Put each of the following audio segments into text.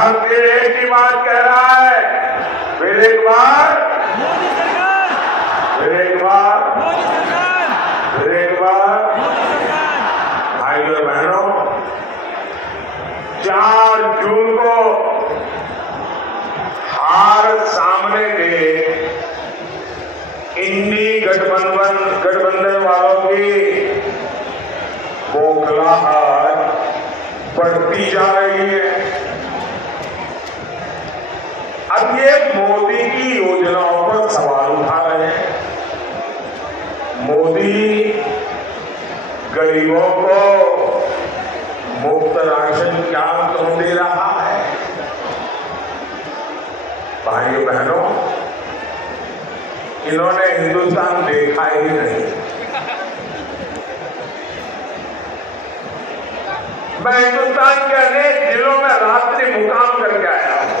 हर दिन एक ही बात कह रहा है, फिर एक बार, मोदी सरकार, फिर एक बार, मोदी सरकार, फिर एक बार। मोदी सरकार। भाइयों और बहनों, 4 जून को हार सामने देख इंडी गठबंधन वालों की बौखलाहट बढ़ती जा रही है। अब ये मोदी की योजनाओं पर सवाल उठा रहे हैं। मोदी गरीबों को मुफ्त राशन क्या क्यों दे रहा है? भाइयों बहनों, इन्होंने हिंदुस्तान देखा ही नहीं। मैं हिंदुस्तान के अनेक जिलों में रात्रि मुकाम करके आया हूं।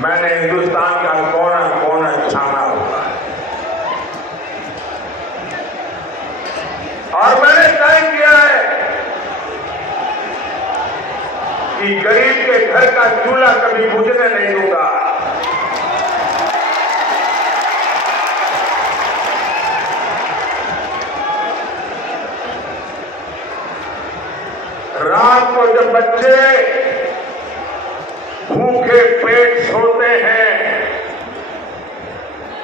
मैंने हिंदुस्तान का कोना कोना छाना हुआ है और मैंने तय किया है कि गरीब के घर का चूल्हा कभी बुझने नहीं दूंगा। रात को जब बच्चे भूखे पेट सोते हैं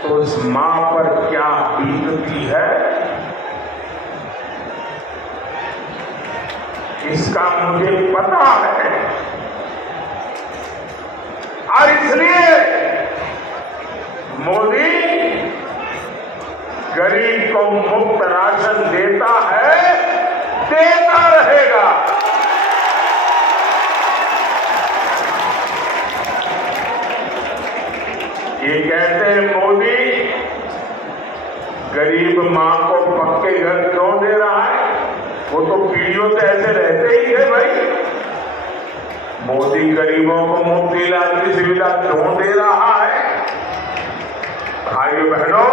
तो उस मां पर क्या बीतती है, इसका मुझे पता है। और इसलिए मोदी गरीब को मुफ्त राशन देता है, देता रहेगा। ये कहते हैं मोदी गरीब मां को पक्के घर क्यों दे रहा है? वो तो पीढ़ियों से ऐसे रहते ही है भाई। मोदी गरीबों को मुफ्त इलाज की सुविधा क्यों दे रहा है? भाइयों बहनों,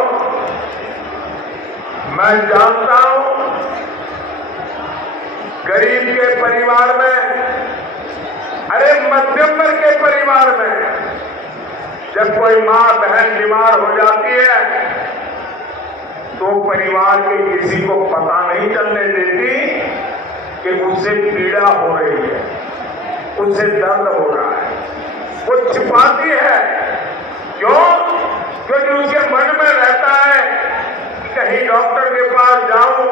मैं जानता हूं गरीब के परिवार में, अरे मध्यम वर्ग के परिवार में जब कोई मां बहन बीमार हो जाती है तो परिवार के किसी को पता नहीं चलने देती कि उससे पीड़ा हो रही है, उससे दर्द हो रहा है। वो छिपाती है। क्यों? क्योंकि उसके मन में रहता है कि कहीं डॉक्टर के पास जाऊं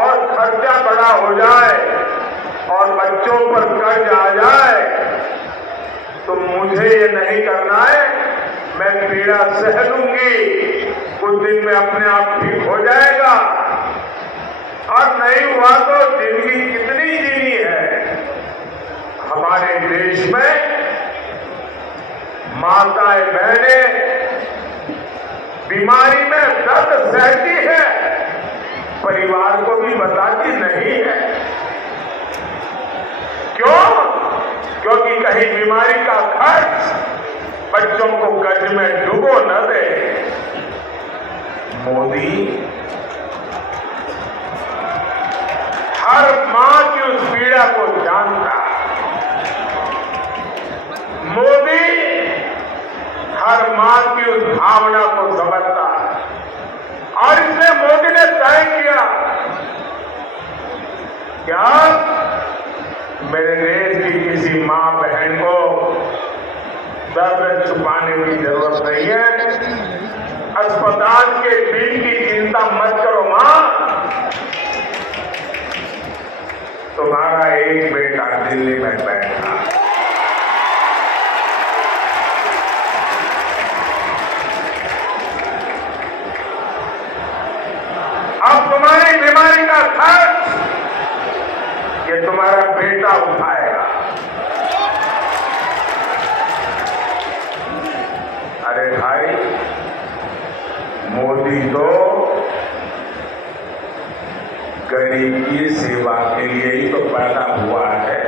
और खर्चा बड़ा हो जाए और बच्चों पर कर्ज आ जाए तो मुझे ये नहीं करना है। मैं पीड़ा सह लूंगी, कुछ दिन में अपने आप ठीक हो जाएगा। और नहीं हुआ तो जिंदगी कितनी जीनी है। हमारे देश में माताएं बहनें बीमारी में दर्द सहती है, परिवार को भी बताती नहीं है। क्यों? क्योंकि कहीं बीमारी का खर्च बच्चों को कर्ज में डुबो न दे। मोदी हर मां की उस पीड़ा को जानता है। मोदी हर मां की उस भावना को समझता है। और इसलिए मोदी ने तय किया क्या मेरे देश की किसी मां बहन को दर्द छुपाने की जरूरत नहीं है। अस्पताल के बिल की चिंता मत करो मां, तुम्हारा एक बेटा दिल्ली में बैठा। अब तुम्हारी बीमारी का खर्च ये तुम्हारा बेटा उठाएगा। अरे भाई, मोदी तो गरीब की सेवा के लिए ही तो पैदा हुआ है।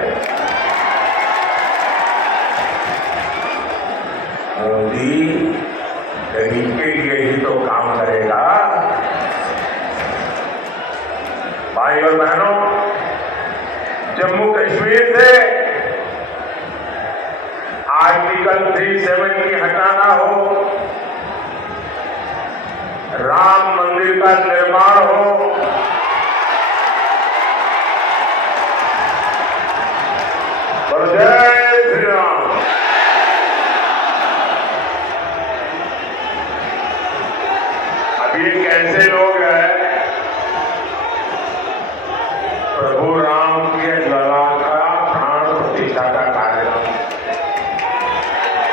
मोदी गरीब के लिए ही तो काम करेगा। भाई और बहनों, जम्मू कश्मीर से आर्टिकल 370 हटाना हो, राम मंदिर का निर्माण हो, जय श्री राम। अब ये कैसे लोग हैं, प्रभु राम के लला का प्राण प्रतिष्ठा का कार्यक्रम,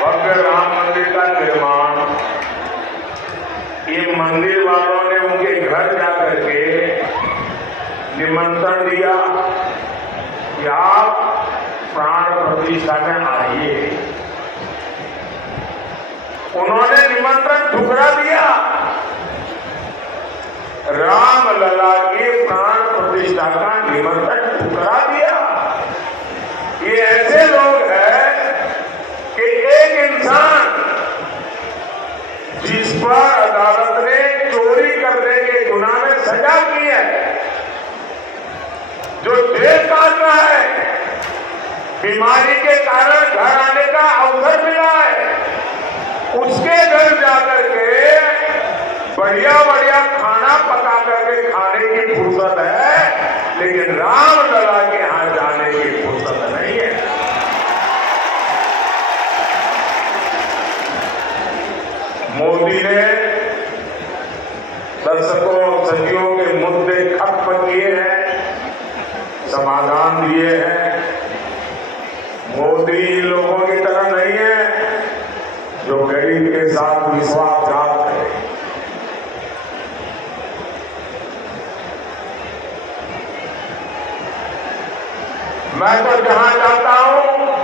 भव्य राम मंदिर का निर्माण, ये मंदिर वालों ने उनके घर जाकर के निमंत्रण दिया कि आप प्राण प्रतिष्ठा में आइए। उन्होंने निमंत्रण ठुकरा दिया। राम लला के प्राण प्रतिष्ठा का निमंत्रण ठुकरा दिया। ये ऐसे लोग हैं कि एक इंसान जिस पर अदालत ने चोरी करने के गुनाह में सजा की है, जो जेल काट रहा है, बीमारी के कारण घर आने का अवसर मिला है, उसके घर जाकर के बढ़िया बढ़िया खाना पका करके खाने की फुर्सत है, लेकिन राम लला के यहां जाने की फुर्सत नहीं है। मोदी ने दशकों सदियों के मुद्दे खत्म किए हैं, समाधान दिए हैं। मोदी लोगों की तरह नहीं है जो गरीब के साथ विश्वासघात करे। मैं तो जहां जाता हूं